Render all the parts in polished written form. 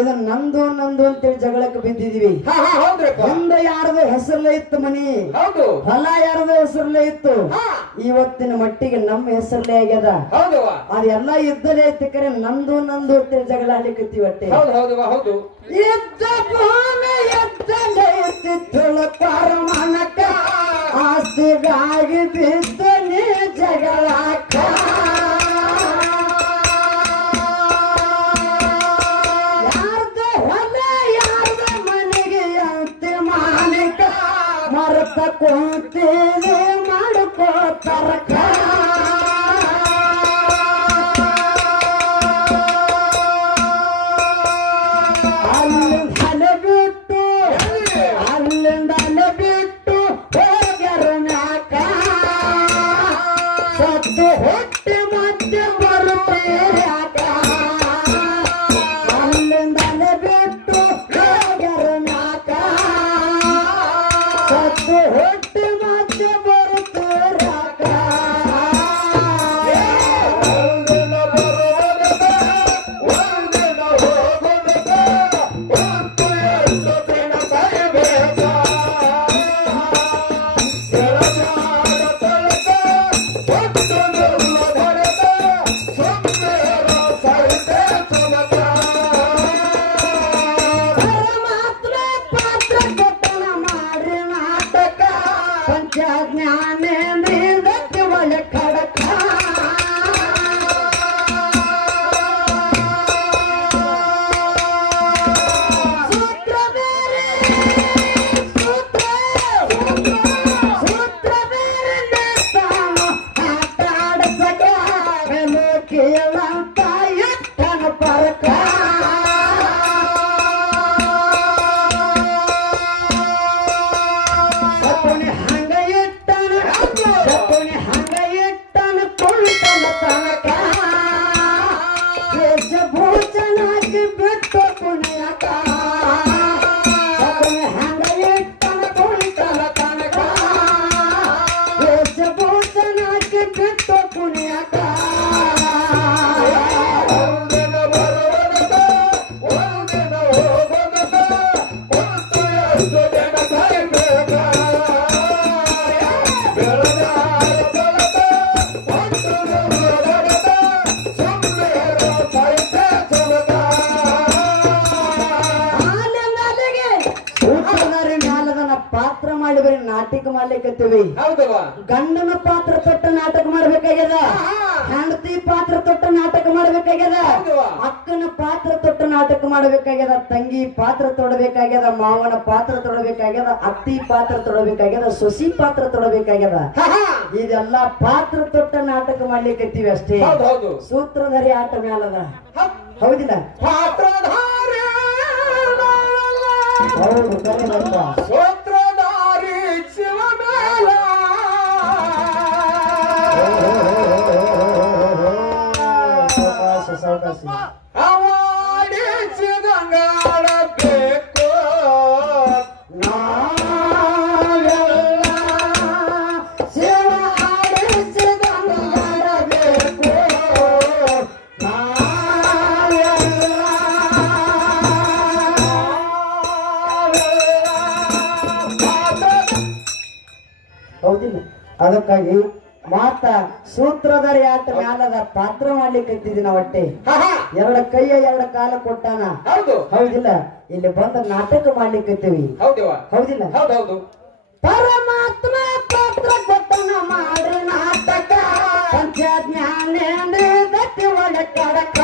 ಇದನ್ನ ನಂದು ನಂದು ಅಂತೇಳಿ ಜಗಳಕ್ಕೆ ಬಿದ್ದಿದೀವಿ. ಮುಂದೆ ಯಾರದ ಹೆಸರಲ್ಲೇ ಇತ್ತು ಮನಿ, ಹೊಲ ಯಾರದ ಹೆಸರಲ್ಲೇ ಇತ್ತು. ಇವತ್ತಿನ ಮಟ್ಟಿಗೆ ನಮ್ಮ ಹೆಸರಲ್ಲೇ ಆಗ್ಯದ. ಅದೆಲ್ಲ ಇದ್ದಲೇ ಐತಿ ಕರೆ ನಂದು ನಂದು ಅಂತೇಳಿ ಜಗಳ ಆಡ್ಲಿಕ್ಕತ್ತೀವಿ ಅಟ್ಟೆ. ಇದ್ದ ಭೂಮಿ ಎದ್ದಲೇ ಇತ್ತಿತ್ತು ಮನಕ ಆಸ್ತಿಗಾಗಿ ಬಿದ್ದ ನೀ ಜಗಳಕ್ಕ. ಮರತ ಕೊಂತೇವೆ ಮಾಡ್ಕೋತಾರಕ. ಅಲ್ಲಿಂದ ಅಲೆ ಬಿಟ್ಟು ಹೋಗ್ಯಾರ ಮ್ಯಾಕ. ಸತ್ತು ಕೇಳಂತ ಎಟ್ಟನ ಪರಕ ಸಪುಣಿ ಹಂಗ ಎಟ್ಟನ ಸಪುಣಿ ಹಂಗ ಎಟ್ಟನ ಕುಳಿತನ ತನಕ ವೇಷಭೂಷಣಕ್ಕೆ ಬಿಟ್ಟು ಕುಣಿಯಕ ಸಪುಣಿ ಹಂಗ ಎಟ್ಟನ ಕುಳಿತನ ತನಕ ವೇಷಭೂಷಣಕ್ಕೆ ಬಿಟ್ಟು ಕುಣಿಯಕ ಪಾತ್ರ ಮಾಡಿ ಬರೀ ನಾಟಕ ಮಾಡ್ಲಿಕ್ಕತ್ತೀವಿ ಗಂಡನ ಪಾತ್ರ ತೊಟ್ಟ ನಾಟಕ ಮಾಡ್ಬೇಕಾಗ್ಯದ ಹೆಂಡತಿ ಪಾತ್ರ ತೊಟ್ಟ ನಾಟಕ ಮಾಡ್ಬೇಕಾಗ್ಯದ ಅಕ್ಕನ ಪಾತ್ರ ತೊಟ್ಟ ನಾಟಕ ಮಾಡ್ಬೇಕಾಗ್ಯದ ತಂಗಿ ಪಾತ್ರ ತೊಡಬೇಕಾಗ್ಯದ ಮಾವನ ಪಾತ್ರ ತೊಡಬೇಕಾಗ್ಯದ ಅತ್ತಿ ಪಾತ್ರ ತೊಡಬೇಕಾಗ್ಯದ ಸೊಸಿ ಪಾತ್ರ ತೊಡಬೇಕಾಗ್ಯದ ಇದೆಲ್ಲ ಪಾತ್ರ ತೊಟ್ಟ ನಾಟಕ ಮಾಡ್ಲಿಕ್ಕತ್ತೀವಿ ಅಷ್ಟೇ ಸೂತ್ರಧಾರಿ ಆಟ ಮ್ಯಾಲದ ಹೌದಿಲ್ಲ ಹೌದು ಸೂತ್ರಧಾರಿ ಶಿವ ಮೇಲ ಸಾವಕಾಶ ಅವಾಡಿಸಿದಂಗಾಡಬೇಕು ನಾವೆಲ್ಲ ಶಿವ ಆಡಿಸಿದಂಗಾಡಬೇಕು ಹೌದಿಲ್ಲ ಅದಕ್ಕಾಗಿ ಮಾತ ಸೂತ್ರಧಾರಿ ಆಟ ಮ್ಯಾಲದ ಪಾತ್ರ ಮಾಡ್ಲಿಕ್ಕೆ ನಾವು ಹೊಟ್ಟೆ ಎರಡ ಕೈಯ ಎರಡ ಕಾಲ ಕೊಟ್ಟಾನ ಹೌದಿಲ್ಲ ಇಲ್ಲಿ ಬಂದ ನಾಟಕ ಮಾಡ್ಲಿಕ್ಕತ್ತೀವಿ ಹೌದಿಲ್ಲ ಪರಮಾತ್ಮ ಪಾತ್ರ ಕೊಟ್ಟನ ಮಾಡಿ ನಾಟಕ ಪಂಚಜ್ಞಾನೇಂದ್ರ ಗತಿ ಒಳ ಕಡಕ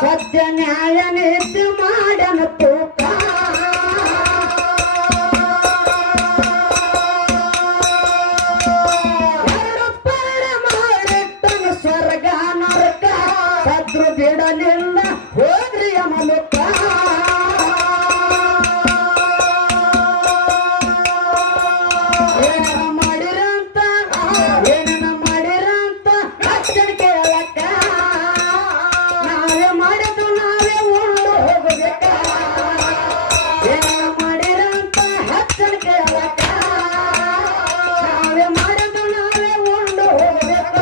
ಸತ್ಯ ನ್ಯಾಯ ನೀತಿ ಮಾಡನ ತೂಕ ಮಾಡಿಟ್ಟನ ಸ್ವರ್ಗ ನರಕ ಸತ್ರು ಬಿಡಲಿಲ್ಲ ಹೋದ್ರಿ ಅಮಲುಕ ಏನನ ಮಾಡಿರಂತ ಅಚ್ಚರಿ ಕೇಳಕ್ಕ ನಾವೇ ಮಾಡಿದ್ದು ನಾವೇ ಉಂಡು ಹೋಗಬೇಕ ಏನನ ಮಾಡಿರಂತ ಅಚ್ಚರಿ ಕೇಳಕ್ಕ ನಾವೇ ಮಾಡಿದ್ದು ನಾವೇ ಉಂಡು ಹೋಗಬೇಕ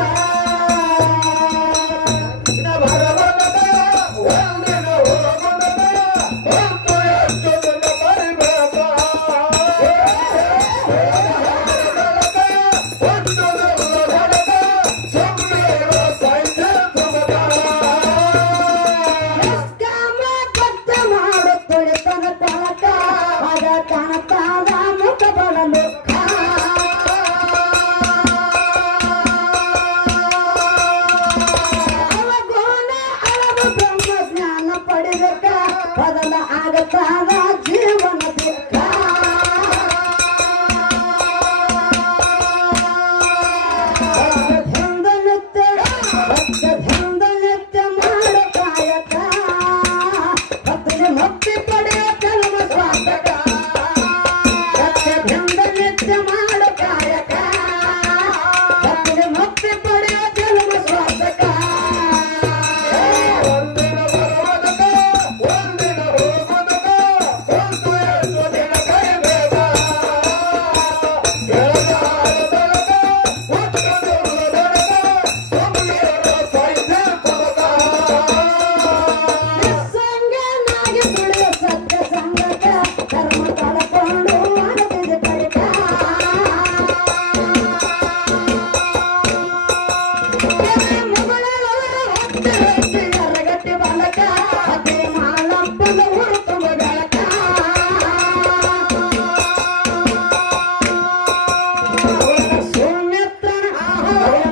ಮಗಳ